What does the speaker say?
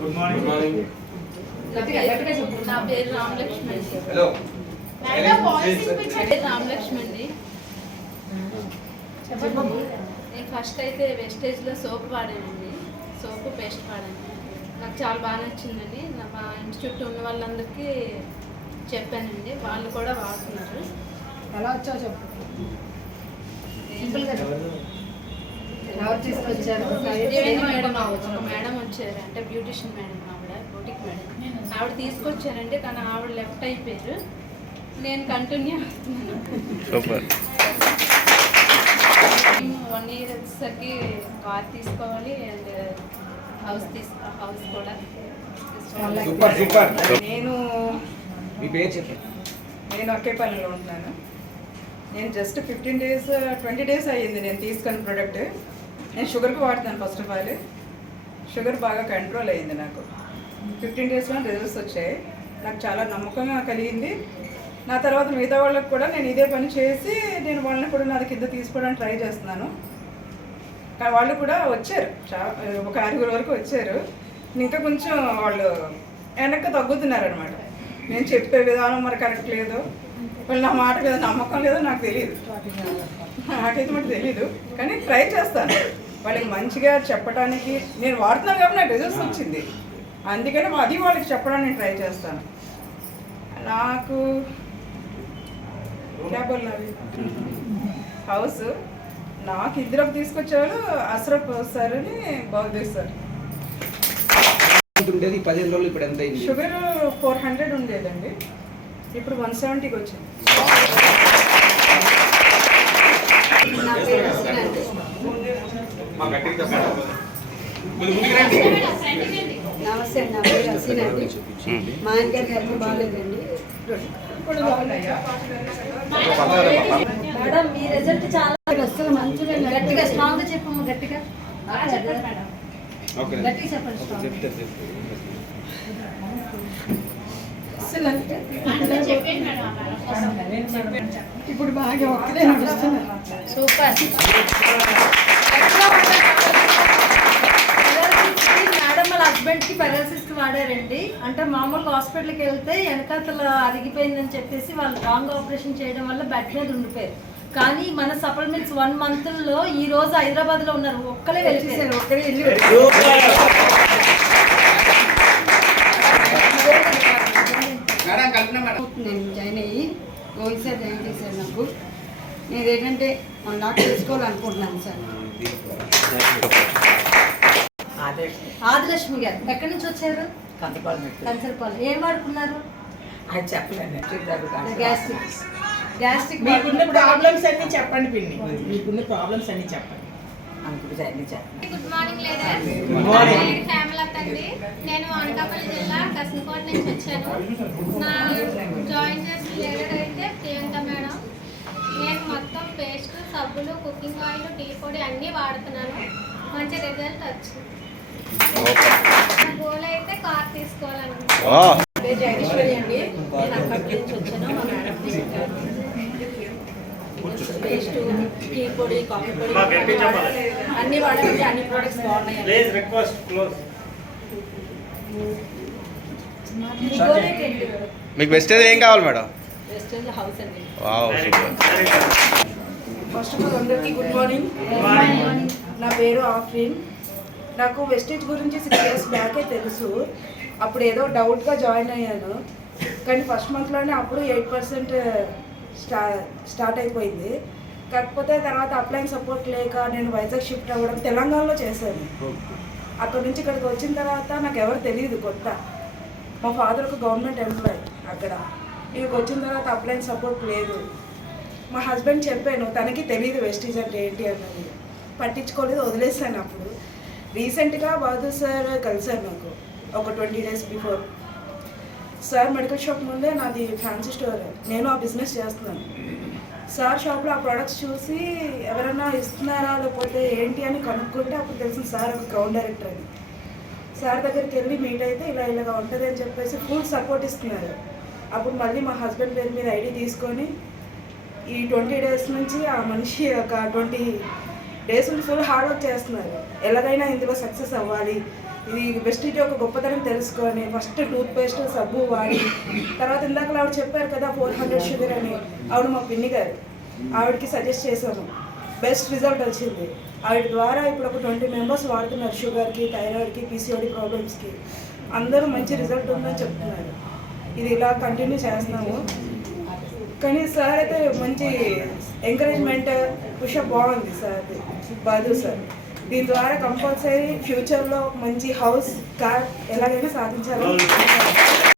Good morning నా పేరు Ramalakshmi hello పేరు రామలక్ష్మి అండి. నేను ఫస్ట్ అయితే వెస్టేజ్లో సోప్ వాడానండి. సోప్ పేస్ట్ వాడాను. నాకు చాలా బాగా నచ్చిందండి. నా మా ఇంటి చుట్టూ ఉన్న వాళ్ళందరికీ చెప్పానండి. వాళ్ళు కూడా వాడుతున్నారు. ఎలా వచ్చావు చెప్పు. సింపుల్గా ఎవరు తీసుకొచ్చారు? మేడం ఒక మేడం వచ్చారు. అంటే బ్యూటిషియన్ మేడం ఆవిడ బొటిక్ మేడం. ఆవిడ తీసుకొచ్చారండి కానీ ఆవిడ లెఫ్ట్ అయిపోయారు. నేను కంటిన్యూ అవుతున్నాను సూపర్. వన్ ఇయర్ వచ్చేసరికి కార్ తీసుకోవాలి అండ్ హౌస్ తీసుకో హౌస్ కూడా తీసుకోవాలి. Super super. నేను మీ పేరు చెప్పండి నేను అక్కేపల్లిలో ఉంటున్నాను. నేను just fifteen days twenty days అయ్యింది నేను తీసుకున్న ప్రోడక్ట్ నేను షుగర్కి వాడుతాను ఫస్ట్ ఆఫ్ ఆల్. షుగర్ బాగా కంట్రోల్ అయింది నాకు. ఫిఫ్టీన్ డేస్లో రిజల్ట్స్ వచ్చాయి. నాకు చాలా నమ్మకంగా కలిగింది. నా తర్వాత మిగతా వాళ్ళకి కూడా నేను ఇదే పని చేసి నేను వాళ్ళని కూడా నాది కింద తీసుకోవడానికి ట్రై చేస్తున్నాను. కానీ వాళ్ళు కూడా వచ్చారు. చా ఒక ఆరుగురు వరకు వచ్చారు. ఇంకా కొంచెం వాళ్ళు వెనక్కి తగ్గుతున్నారు అనమాట నేను చెప్పే విధానం మరి కరెక్ట్ లేదు. వాళ్ళు నా మాట మీద నమ్మకం లేదో నాకు తెలియదు నాకైతే మటు తెలియదు కానీ ట్రై చేస్తాను. వాళ్ళకి మంచిగా చెప్పడానికి నేను వాడుతున్నాను కాబట్టి నాకు రిజల్ట్స్ వచ్చింది. అందుకని అది వాళ్ళకి చెప్పడానికి ట్రై చేస్తాను. నాకు హౌస్. నాకు ఇద్దరు తీసుకొచ్చేవాళ్ళు అసరఫ్ సార్ అని బౌద్ధేవ్ సార్. ఉండేది? పదిహేను రోజులు ఇప్పుడు ఎంత షుగర్ ఫోర్ హండ్రెడ్ ఉండేదండి. ఇప్పుడు వన్ సెవెంటీకి వచ్చింది. నా పేరు. నమస్తే అండి నా పేరు హసీన్ అండి. మా ఆయన గారికి హెల్త్ బాగాలేదండి. ఇప్పుడు మేడం మీ రిజల్ట్ చాలా అసలు మంచిగా గట్టిగా స్ట్రాంగ్ చెప్పమ్మా గట్టిగా. ఓకే. గట్టిగా చెప్పండి ఇప్పుడు బాగా ఒక్కడే నడుస్తున్నారు సూపర్. మేడం వాళ్ళ హస్బెండ్కి పెరాలసిస్ వాడారండి. అంటే మామూలుగా హాస్పిటల్కి వెళ్తే వెనకాతల అరిగిపోయిందని చెప్పేసి వాళ్ళు రాంగ్ ఆపరేషన్ చేయడం వల్ల బెడ్ మీద ఉండిపోయారు. కానీ మన సప్లిమెంట్స్ వన్ మంత్లో ఈ రోజు హైదరాబాద్లో ఉన్నారు. ఒక్కలే వెళ్ళిపోయారు. ఒక్కడే వెళ్ళి మేడం కల్పన మేడం నేను జాయిన్ అయ్యి గోవింద్ సార్ జాయిన్ చేశారు నాకు. నేను ఏంటంటే వన్ లాక్ తీసుకోవాలనుకుంటున్నాను సార్. ఆదిలక్ష్మి గారు ఎక్కడి నుంచి వచ్చారు? కంచరపాలెం ఏం వాడుకున్నారు? అది చెప్పలేండి గ్యాస్ట్రిక్. గ్యాస్ట్రిక్ మీకున్న ప్రాబ్లమ్స్ అన్ని చెప్పండి పిన్ని. మీకున్న ప్రాబ్లమ్స్ అన్ని చెప్పండి. Good morning. నేను హేమలత అండి నేను అనకాపల్లి జిల్లా కసనకోట నుంచి వచ్చాను. నా జాయిన్ చేసిన లీడర్ అయితే ప్రియాంక మేడం. నేను మొత్తం పేస్ట్ సబ్బులు కుకింగ్ ఆయిల్ టీ పొడి అన్నీ వాడుతున్నాను. మంచి రిజల్ట్ వచ్చింది. నా గోల్ అయితే కార్ తీసుకోవాలనుకుంటున్నాను. జగదీశ్వరి అండి నేను అనకాపల్లి నుంచి వచ్చాను. మా మేడం తీసుకొచ్చారు. పేస్ట్ టీ పొడి కాఫీ పొడి అన్ని వాడాలంటే అన్ని ప్రోడక్ట్స్ బాగున్నాయి ప్లీజ్ రిక్వెస్ట్ క్లోజ్ మీకు వెస్టేజ్ ఏం కావాలి మేడం వెస్టర్న్ హౌస్ అండి wow super first of all అందరికీ గుడ్ మార్నింగ్ నా పేరు ఆఫ్రిన్. నాకు వెస్టేజ్ గురించి సిక్స్ ఇయర్స్ బ్యాకే తెలుసు. అప్పుడు ఏదో డౌట్గా జాయిన్ అయ్యాను. కానీ ఫస్ట్ మంత్లోనే అప్పుడు ఎయిట్ పర్సెంట్ స్టా స్టార్ట్ అయిపోయింది. కాకపోతే తర్వాత అప్లైన్ సపోర్ట్ లేక నేను వైజాగ్ షిఫ్ట్ అవ్వడం తెలంగాణలో చేశాను. అక్కడ నుంచి ఇక్కడికి వచ్చిన తర్వాత నాకు ఎవరు తెలియదు కొత్త. మా ఫాదర్ ఒక గవర్నమెంట్ ఎంప్లాయ్ అక్కడ. ఇక్కడికి వచ్చిన తర్వాత అప్లైన్ సపోర్ట్ లేదు. మా హస్బెండ్ చెప్పాను తనకి తెలియదు వెస్టీజ్ అంటే ఏంటి అన్నది. పట్టించుకోలేదు వదిలేసాను అప్పుడు. రీసెంట్గా బహదూర్ సార్ కలిశారు నాకు ఒక twenty days before. Sir medical shop ముందే నాది ఫ్యాన్సీ స్టోర్ నేను ఆ బిజినెస్ చేస్తున్నాను. సార్ షాప్లో ఆ ప్రోడక్ట్స్ చూసి ఎవరైనా ఇస్తున్నారా లేకపోతే ఏంటి అని కనుక్కుంటే అప్పుడు తెలిసింది సార్ ఒక గ్రౌండ్ డైరెక్టర్ అని. సార్ దగ్గరికి వెళ్ళి మీట్ అయితే ఇలా ఇలాగా ఉంటుంది అని చెప్పేసి ఫుల్ సపోర్ట్ ఇస్తున్నారు. అప్పుడు మళ్ళీ మా హస్బెండ్ పేరు మీద ఐడి తీసుకొని ఈ ట్వంటీ డేస్ నుంచి ఆ మనిషి ఒక ట్వంటీ డేస్ నుంచి ఫుల్ హార్డ్ వర్క్ చేస్తున్నారు. ఎలాగైనా ఇందులో సక్సెస్ అవ్వాలి. ఇది వెస్టిజ్ యొక్క గొప్పతనం తెలుసుకొని ఫస్ట్ టూత్ పేస్ట్ సబ్బు వాడి తర్వాత ఇందాక ఆవిడ చెప్పారు కదా ఫోర్ హండ్రెడ్ షుగర్ అని. ఆవిడ మా పిన్ని గారు. ఆవిడకి సజెస్ట్ చేశాను. బెస్ట్ రిజల్ట్ వచ్చింది. ఆవిడ ద్వారా ఇప్పుడు ఒక ట్వంటీ మెంబర్స్ వాడుతున్నారు షుగర్కి థైరాయిడ్కి పీసీఓడి ప్రాబ్లమ్స్కి. అందరూ మంచి రిజల్ట్ ఉందని చెప్తున్నారు. ఇది ఇలా కంటిన్యూ చేస్తున్నాము. కానీ సార్ అయితే మంచి ఎంకరేజ్మెంట్ పుషప్ బాగుంది సార్ బాదు సార్. దీని ద్వారా కంపల్సరీ ఫ్యూచర్లో మంచి హౌస్ కార్ ఎలాగైనా సాధించాలి